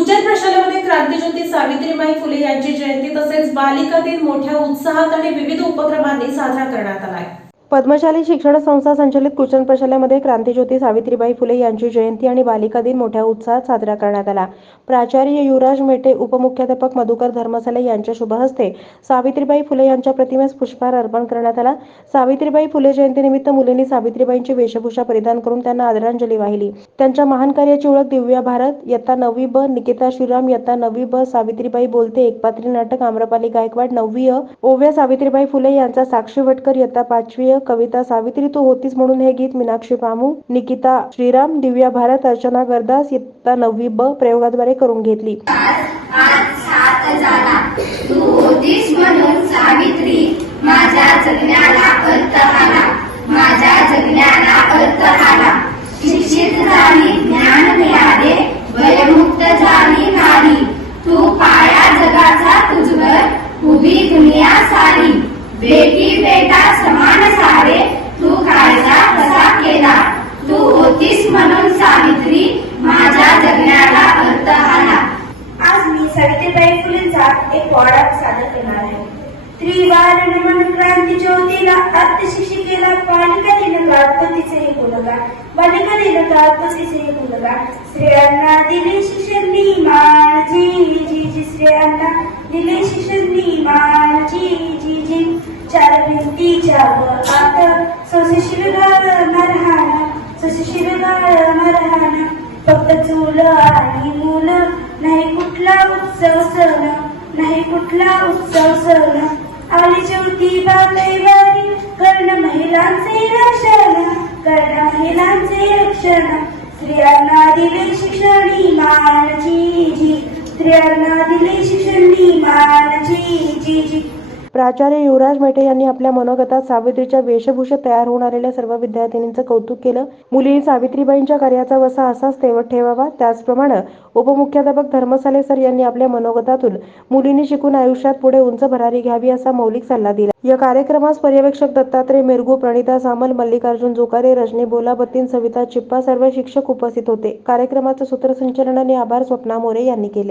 कुचन प्रशालेमध्ये क्रांतीज्योती सावित्रीबाई फुले यांची जयंती तसेच बालिका दिन मोठ्या उत्साहात आणि विविध उपक्रमांनी साजरा करण्यात आला आहे। पद्मशाली शिक्षण संस्था संचलित कुचन प्रशालेमध्ये क्रांतीज्योती सावित्रीबाई फुले यांची जयंती आणि बालिका दिन मोठ्या उत्साहात साजरा करण्यात आला। प्राचार्य युवराज मेटे, उपमुख्याध्यापक मधुकर धर्मसाले यांच्या शुभ हस्ते सावित्रीबाई फुले यांच्या प्रतिमेस पुष्पहार अर्पण करण्यात आला। सावित्रीबाई फुले जयंतीनिमित्त मुलींनी सावित्रीबाईंची वेशभूषा परिधान करून त्यांना आदरांजली वाहिली। त्यांच्या महान कार्याची ओळख दिव्या भारत, इयत्ता 9वी ब, निकिता श्रीराम इयत्ता 9वी ब, सावित्रीबाई बोलते एकपात्री नाटक, आम्रपाली गायकवाड 9वी अ, ओव्या सावित्रीबाई फुले यांचा साक्षी वटकर इयत्ता 5वी अ, कविता सावित्री तू होतीस म्हणून हे गीत मीनाक्षी पामू, निकिता श्रीराम, दिव्या भारत, अर्चना गरदास इयत्ता 9वी ब प्रयोगाद्वारे करून घेतली। आज साथ झाला तू होतीस म्हणून सावित्री, माझ्या जगण्याला अर्थ आला, माझ्या जगण्याला अर्थ आला। शिक्षित झाली, ज्ञान मिळाले, भयमुक्त झाली नारी, तू पाया जगाचा तुझवर उभी दुनिया सारी। बेटी बेटा समान सारे, तू कायदा कसा केला, तू होतीस म्हणून सावित्री, माझ्या जगण्याला अर्थ आला। आज मी सावित्रीबाई फुलेंचा एक वाडा सादर करणार आहे। त्रिवार नमन क्रांतीज्योतीला, अर्थशिक्षिकेला, बालिका दिनकात पतीचे हे गुणगान, बालिका दिनकात पतीचे हे गुणगान। स्त्रियांना दिले शिक्षण मान, जी जी जी, स्त्रियांना दिले शिक्षण मान, जी जी जी। चार भिंतीच्या आत सुशिक्षित नरहाना, सुशिक्षित नरहाना, फक्त चूल आणि मुलं, नाही कुठला उत्सव सण, नाही कुठला उत्सव सण। आली ज्योतिबा कैवारी, कर्ण महिलांचे रक्षण, कर्ण महिलांचे रक्षण। स्त्रियांना दिले शिक्षण मान, जी जी, स्त्रियांना दिले शिक्षण मान, जी जी जी। प्राचार्य युवराज मेटे यांनी आपल्या मनोगतात सावित्रीच्या वेशभूषेत तयार होऊन आलेल्या सर्व विद्यार्थिनींचं कौतुक केलं। मुलींनी सावित्रीबाईंच्या कार्याचा वसा असाच तेवत ठेवावा। त्याचप्रमाणे उपमुख्याध्यापक धर्मसाले सर यांनी आपल्या मनोगतातून मुलींनी शिकून आयुष्यात पुढे उंच भरारी घ्यावी असा मौलिक सल्ला दिला। या कार्यक्रमास पर्यवेक्षक दत्तात्रय मिरगू, प्रणिता सामल, मल्लिकार्जुन जोकारे, रजनी बोलाबत्तीन, सविता चिप्पा सर्व शिक्षक उपस्थित होते। कार्यक्रमाचं सूत्रसंचालन आणि आभार स्वप्ना मोरे यांनी केले।